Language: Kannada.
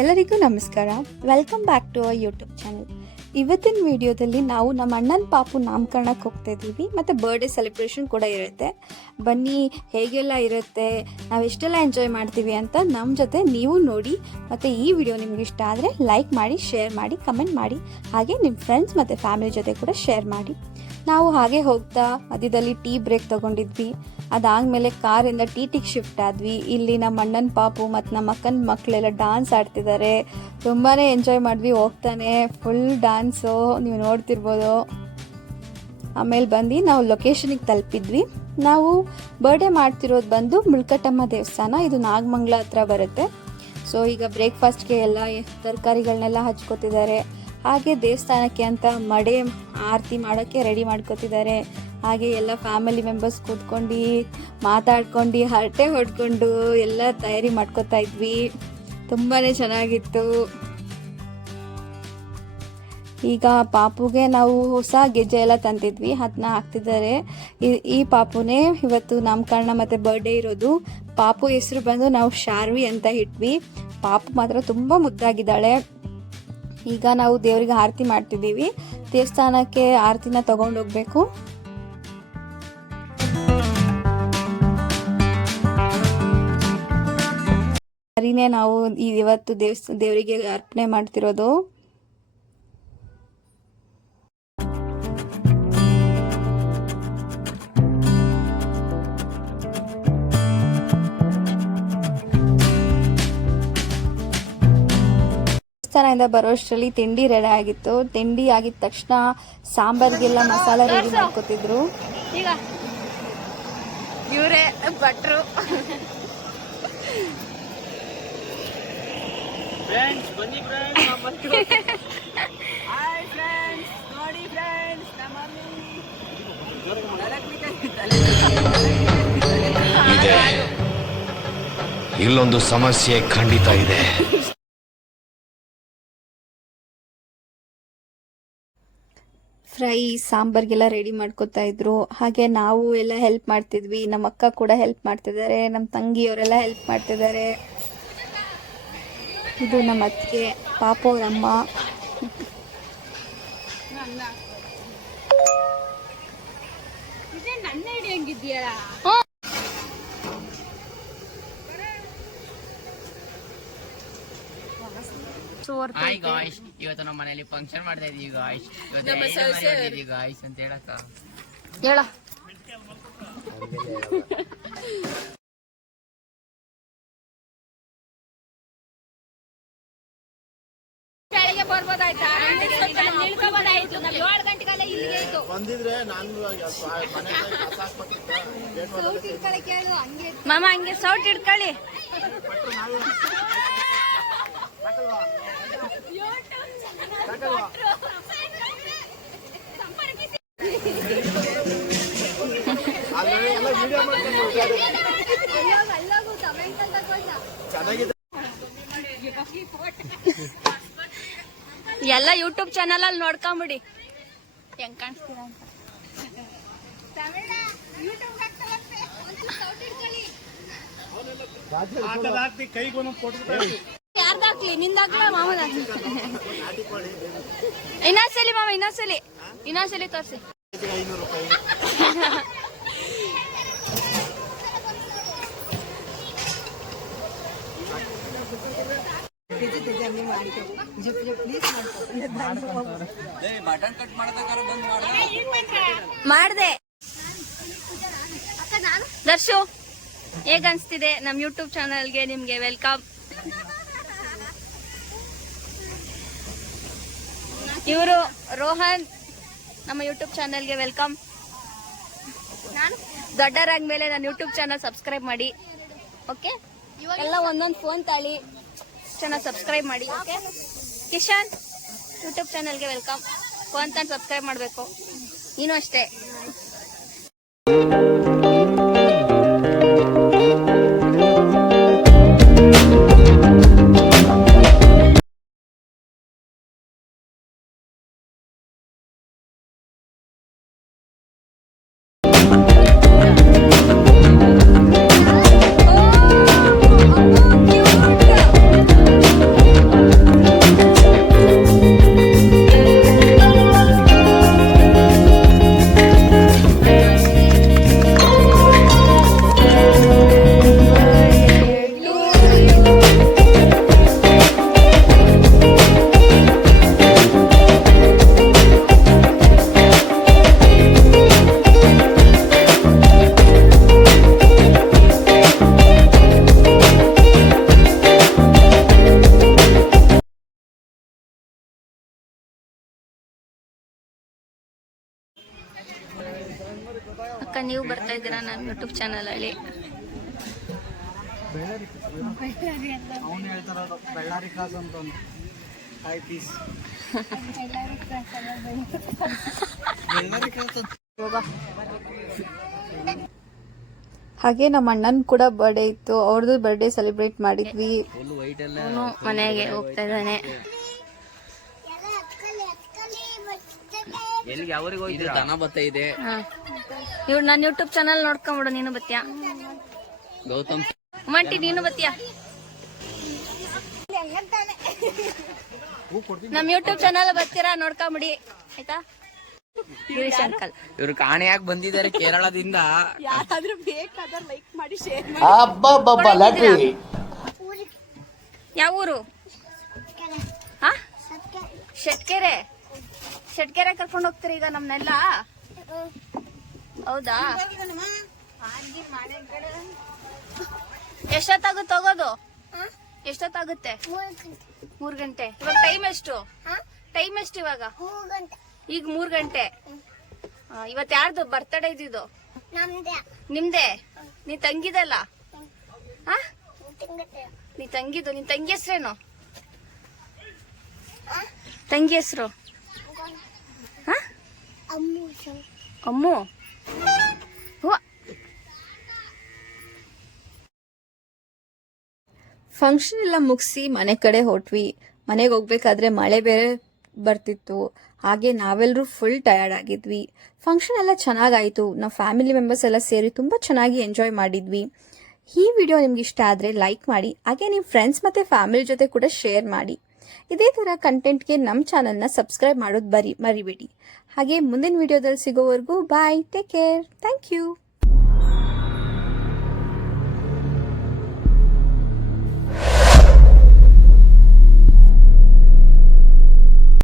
ಎಲ್ಲರಿಗೂ ನಮಸ್ಕಾರ. Welcome back to our YouTube channel ಇವತ್ತಿನ ವಿಡಿಯೋದಲ್ಲಿ ನಾವು ನಮ್ಮ ಅಣ್ಣನ ಪಾಪು ನಾಮಕರಣಕ್ಕೆ ಹೋಗ್ತಾ ಇದ್ದೀವಿ. ಮತ್ತು ಬರ್ಡೇ ಸೆಲೆಬ್ರೇಷನ್ ಕೂಡ ಇರುತ್ತೆ. ಬನ್ನಿ, ಹೇಗೆಲ್ಲ ಇರುತ್ತೆ, ನಾವು ಎಷ್ಟೆಲ್ಲ ಎಂಜಾಯ್ ಮಾಡ್ತೀವಿ ಅಂತ ನಮ್ಮ ಜೊತೆ ನೀವು ನೋಡಿ. ಮತ್ತು ಈ ವಿಡಿಯೋ ನಿಮ್ಗೆ ಇಷ್ಟ ಆದರೆ ಲೈಕ್ ಮಾಡಿ ಶೇರ್ ಮಾಡಿ ಕಮೆಂಟ್ ಮಾಡಿ. ಹಾಗೆ ನಿಮ್ಮ ಫ್ರೆಂಡ್ಸ್ ಮತ್ತು ಫ್ಯಾಮಿಲಿ ಜೊತೆ ಕೂಡ ಶೇರ್ ಮಾಡಿ. ನಾವು ಹಾಗೆ ಹೋಗ್ತಾ ಮಧ್ಯದಲ್ಲಿ ಟೀ ಬ್ರೇಕ್ ತಗೊಂಡಿದ್ವಿ. ಅದಾದ್ಮೇಲೆ ಕಾರಿಂದ ಟಿ ಟಿಗೆ ಶಿಫ್ಟ್ ಆದ್ವಿ. ಇಲ್ಲಿ ನಮ್ಮ ಅಣ್ಣನ ಪಾಪು ಮತ್ತು ನಮ್ಮ ಅಕ್ಕನ ಮಕ್ಕಳೆಲ್ಲ ಡಾನ್ಸ್ ಆಡ್ತಿದ್ದಾರೆ ತುಂಬಾ ಎಂಜಾಯ್ ಮಾಡಿದ್ವಿ, ಹೋಗ್ತಾನೆ. ಫುಲ್ ಡ್ಯಾನ್ಸು ನೀವು ನೋಡ್ತಿರ್ಬೋದು. ಆಮೇಲೆ ಬಂದು ನಾವು ಲೊಕೇಶನಿಗೆ ತಲುಪಿದ್ವಿ. ನಾವು ಬರ್ಡೇ ಮಾಡ್ತಿರೋದು ಬಂದು ಮುಳ್ಕಟ್ಟಮ್ಮ ದೇವಸ್ಥಾನ. ಇದು ನಾಗಮಂಗ್ಲ ಹತ್ರ ಬರುತ್ತೆ. ಸೊ ಈಗ ಬ್ರೇಕ್ಫಾಸ್ಟ್ಗೆ ಎಲ್ಲ ತರಕಾರಿಗಳನ್ನೆಲ್ಲ ಹಚ್ಕೋತಿದ್ದಾರೆ ಹಾಗೆ ದೇವಸ್ಥಾನಕ್ಕೆ ಅಂತ ಮಡೆ ಆರತಿ ಮಾಡೋಕ್ಕೆ ರೆಡಿ ಮಾಡ್ಕೋತಿದ್ದಾರೆ. ಹಾಗೆ ಎಲ್ಲ ಫ್ಯಾಮಿಲಿ ಮೆಂಬರ್ಸ್ ಕೂತ್ಕೊಂಡು ಮಾತಾಡ್ಕೊಂಡು, ಹರಟೆ ಹೊಡ್ಕೊಂಡು ಎಲ್ಲ ತಯಾರಿ ಮಾಡ್ಕೋತಾ ಇದ್ವಿ. ತುಂಬಾ ಚೆನ್ನಾಗಿತ್ತು. ಈಗ ಪಾಪುಗೆ ನಾವು ಹೊಸ ಗೆಜ್ಜೆ ಎಲ್ಲ ತಂದಿದ್ವಿ ಅದನ್ನ ಹಾಕ್ತಿದ್ದಾರೆ. ಈ- ಪಾಪುನೇ ಇವತ್ತು ನಾಮಕರಣ ಮತ್ತು ಬರ್ಡೇ ಇರೋದು. ಪಾಪು ಹೆಸರು ಬಂದು ನಾವು ಶಾರ್ವಿ ಅಂತ ಇಟ್ವಿ. ಪಾಪು ಮಾತ್ರ ತುಂಬ ಮುದ್ದಾಗಿದ್ದಾಳೆ. ಈಗ ನಾವು ದೇವರಿಗೆ ಆರತಿ ಮಾಡ್ತಿದ್ದೀವಿ. ದೇವಸ್ಥಾನಕ್ಕೆ ಆರತಿನ ತಗೊಂಡು ಹೋಗ್ಬೇಕು. ಸರಿನೇ ನಾವು ಇವತ್ತು ದೇವಸ್, ದೇವರಿಗೆ ಅರ್ಪಣೆ ಮಾಡ್ತಿರೋದು. ದೇವಸ್ಥಾನದಿಂದ ಬರೋಷ್ಟರಲ್ಲಿ ತಿಂಡಿ ರೆಡಿ ಆಗಿತ್ತು. ತಿಂಡಿ ಆಗಿದ ತಕ್ಷಣ ಸಾಂಬಾರ್ಗೆಲ್ಲ ಮಸಾಲ ರೆಡಿ ಮಾಡ್ಕೋತಿದ್ರು. ಈಗ ಇವರೇ ಭಟ್ರು. ಫ್ರೆಂಡ್ಸ್ ಬನ್ನಿ ಫ್ರೆಂಡ್ಸ್ ಹಾಯ್ ಫ್ರೆಂಡ್ಸ್ ನೋಡಿ ಫ್ರೆಂಡ್ಸ್ ನಮ್ಮ ಇದೆ. ಇಲ್ಲೊಂದು ಸಮಸ್ಯೆ ಖಂಡಿತ ಇದೆ. ಫ್ರೈ ಸಾಂಬಾರ್ಗೆಲ್ಲ ರೆಡಿ ಮಾಡ್ಕೊತಾ ಇದ್ರು. ಹಾಗೆ ನಾವು ಎಲ್ಲ ಹೆಲ್ಪ್ ಮಾಡ್ತಿದ್ವಿ. ನಮ್ಮ ಅಕ್ಕ ಕೂಡ ಹೆಲ್ಪ್ ಮಾಡ್ತಿದ್ದಾರೆ. ನಮ್ಮ ತಂಗಿಯವರೆಲ್ಲ ಹೆಲ್ಪ್ ಮಾಡ್ತಿದ್ದಾರೆ. ಇದು ನಮ್ಮ ಅತ್ತಿಗೆ ಪಾಪ ಅವರಮ್ಮ ನನ್ನ ಇವತ್ತು ನಮ್ಮ ಮನೆಯಲ್ಲಿ ಫಂಕ್ಷನ್ ಮಾಡ್ತಾ ಇದೀವಿ ಗಾಯ್ಸ್ ಇವತ್ತು ಗಾಯ್ಸ್ ಅಂತ ಹೇಳಕ್ಕ? ಹೇಳ. ಬೆಳಿಗ್ಗೆ ಬರ್ಬೋದಾಯ್ತಾ? ನಿಲ್ಕೊಬೋದಾಯ್ತು. ನಾವು ಏಳು ಗಂಟೆಗೆಲ್ಲ ಇಲ್ಲಿಗೆ ಇದ್ದು. ಮಾಮ ಹಂಗೆ ಸೌಟ್ ಇಟ್ಕೊಳ್ಳಿ ಎಲ್ಲ ಯೂಟ್ಯೂಬ್ ಚಾನಲ್ ಅಲ್ಲಿ ನೋಡ್ಕೊಂಬಿಡಿ. ಹೆಂಗ್ ಕಾಣಿಸ್ತೀರ ಅಂತ. ಯಾರ್ದಾಕ್ಲಿ ನಿಂದಾಕ್ಲ ಮಾಮನ ಇನ್ನೊಂದ್ಸಲಿ ಮಾಮ ಇನ್ನೊಂದ್ಸಲಿ. ಇನ್ನೊಂದ್ಸಲಿ ತೋರ್ಸಿ. ಮಾಡ್ದೆ. ದರ್ಶು ಹೇಗನ್ಸ್ತಿದೆ ನಮ್ ಯೂಟ್ಯೂಬ್ ಚಾನಲ್ಗೆ ನಿಮ್ಗೆ ವೆಲ್ಕಮ್ ಇವರು ರೋಹನ್ ನಮ್ಮ ಯೂಟ್ಯೂಬ್ ಚಾನಲ್ಗೆ ವೆಲ್ಕಮ್ ದೊಡ್ಡರಾದ್ಮೇಲೆ ನನ್ನ ಯೂಟ್ಯೂಬ್ ಚಾನಲ್ ಸಬ್ಸ್ಕ್ರೈಬ್ ಮಾಡಿ ಓಕೆ ಎಲ್ಲ ಒಂದೊಂದು ಫೋನ್ ತಾಳಿ ಚೆನ್ನಾಗಿ ಸಬ್ಸ್ಕ್ರೈಬ್ ಮಾಡಿ ಓಕೆ ಕಿಶನ್ ಯೂಟ್ಯೂಬ್ ಚಾನಲ್ಗೆ ವೆಲ್ಕಮ್ ಫೋನ್ ತಾನು ಸಬ್ಸ್ಕ್ರೈಬ್ ಮಾಡಬೇಕು. ನೀನು ಅಷ್ಟೇ. ಅಕ್ಕ ನೀವು ಬರ್ತಾ ಇದ್ದೀರಾ ನನ್ನ ಯೂಟ್ಯೂಬ್ ಚಾನಲ್ ಅಲ್ಲಿ? ಬಳ್ಳಾರಿ ಕ್ರಾಸ್ ಅಂತ ಒಂದು ಪೀಸ್ ಹಾಗೆ ನಮ್ಮ ಅಣ್ಣನ ಕೂಡ ಬರ್ಡೇ ಇತ್ತು. ಅವ್ರದ್ದು ಬರ್ಡೇ ಸೆಲೆಬ್ರೇಟ್ ಮಾಡಿದ್ವಿ. ಮನೆಗೆ ಹೋಗ್ತಾ ಇದ್ದಾನೆ. ಎಲ್ಲಿಗೆ ಅವ್ರಿಗೆ ಹೋಗಿದ್ರು ದನ ಬತ್ತ ಇದೆ. ಇವ್ ನನ್ನ ಯೂಟ್ಯೂಬ್ ಚಾನಲ್ ನೋಡ್ಕೊಂಬಿಡು ನೀನು ಬತ್ತಿಯಾ. ಗೌತಮ್. ಮಂಟಿ ನೀನು ಬತ್ತಿಯಾ. ನಮ್ ಯೂಟ್ಯೂಬ್ ಚಾನಲ್ ಬರ್ತೀರಾ ನೋಡ್ಕೊಂಬಿಡಿ. ಆಯ್ತಾ? ಗಿರೀಶ್ ಅಂಕಲ್ ಇವ್ರು ಕಾಣೆಯಾಗಿ ಬಂದಿದ್ದಾರೆ ಕೇರಳದಿಂದ? ಯಾವ ಊರು? ಹಾ? ಶೆಟ್ಕೆರೆ ಶೆಟ್ಕೆರೆ ಕರ್ಕೊಂಡು ಹೋಗ್ತೀರಿ ಈಗ ನಮ್ನೆಲ್ಲ? ಹೌದಾ? ಎಷ್ಟೊತ್ತಾಗುತ್ತೆ ಹೋಗೋದು ಎಷ್ಟೊತ್ತಾಗುತ್ತೆ? ಮೂರ್ ಗಂಟೆ. ಇವಾಗ ಟೈಮ್ ಎಷ್ಟು? ಟೈಮ್ ಎಷ್ಟು ಇವಾಗ? ಈಗ ಮೂರ್ ಗಂಟೆ. ಇವತ್ ಯಾರ್ದು? ಬರ್ತಡೇ ಇದ್ದಿದ್ದು ನಿಮ್ದೆ. ನೀ ತಂಗಿದಲ್ಲ? ಹಾ? ನೀ ತಂಗಿದು. ನಿನ್ ತಂಗಿ ಹೆಸ್ರೇನು? ತಂಗಿ ಹೆಸರು? ಅಮ್ಮು ಅಮ್ಮು ಫಂಕ್ಷನ್ ಎಲ್ಲ ಮುಗಿಸಿ ಮನೆ ಕಡೆ ಹೊಟ್ವಿ ಮನೆಗೆ ಹೋಗ್ಬೇಕಾದ್ರೆ ಮಳೆ ಬೇರೆ ಬರ್ತಿತ್ತು. ಹಾಗೆ ನಾವೆಲ್ಲರೂ ಫುಲ್ ಟಯರ್ಡ್ ಆಗಿದ್ವಿ. ಫಂಕ್ಷನ್ ಎಲ್ಲ ಚೆನ್ನಾಗಾಯಿತು. ನಾವು ಫ್ಯಾಮಿಲಿ ಮೆಂಬರ್ಸ್ ಎಲ್ಲ ಸೇರಿ ತುಂಬ ಚೆನ್ನಾಗಿ ಎಂಜಾಯ್ ಮಾಡಿದ್ವಿ. ಈ ವಿಡಿಯೋ ನಿಮ್ಗೆ ಇಷ್ಟ ಆದರೆ ಲೈಕ್ ಮಾಡಿ, ಹಾಗೆ ನಿಮ್ಮ ಫ್ರೆಂಡ್ಸ್ ಮತ್ತು ಫ್ಯಾಮಿಲಿ ಜೊತೆ ಕೂಡ ಶೇರ್ ಮಾಡಿ. ಇದೇ ಥರ ಕಂಟೆಂಟ್ಗೆ ನಮ್ಮ ಚಾನಲ್ನ ಸಬ್ಸ್ಕ್ರೈಬ್ ಮಾಡೋದು ಬರಿ ಮರಿಬೇಡಿ. ಹಾಗೆ ಮುಂದಿನ ವಿಡಿಯೋದಲ್ಲಿ ಸಿಗೋವರೆಗೂ bye take care thank you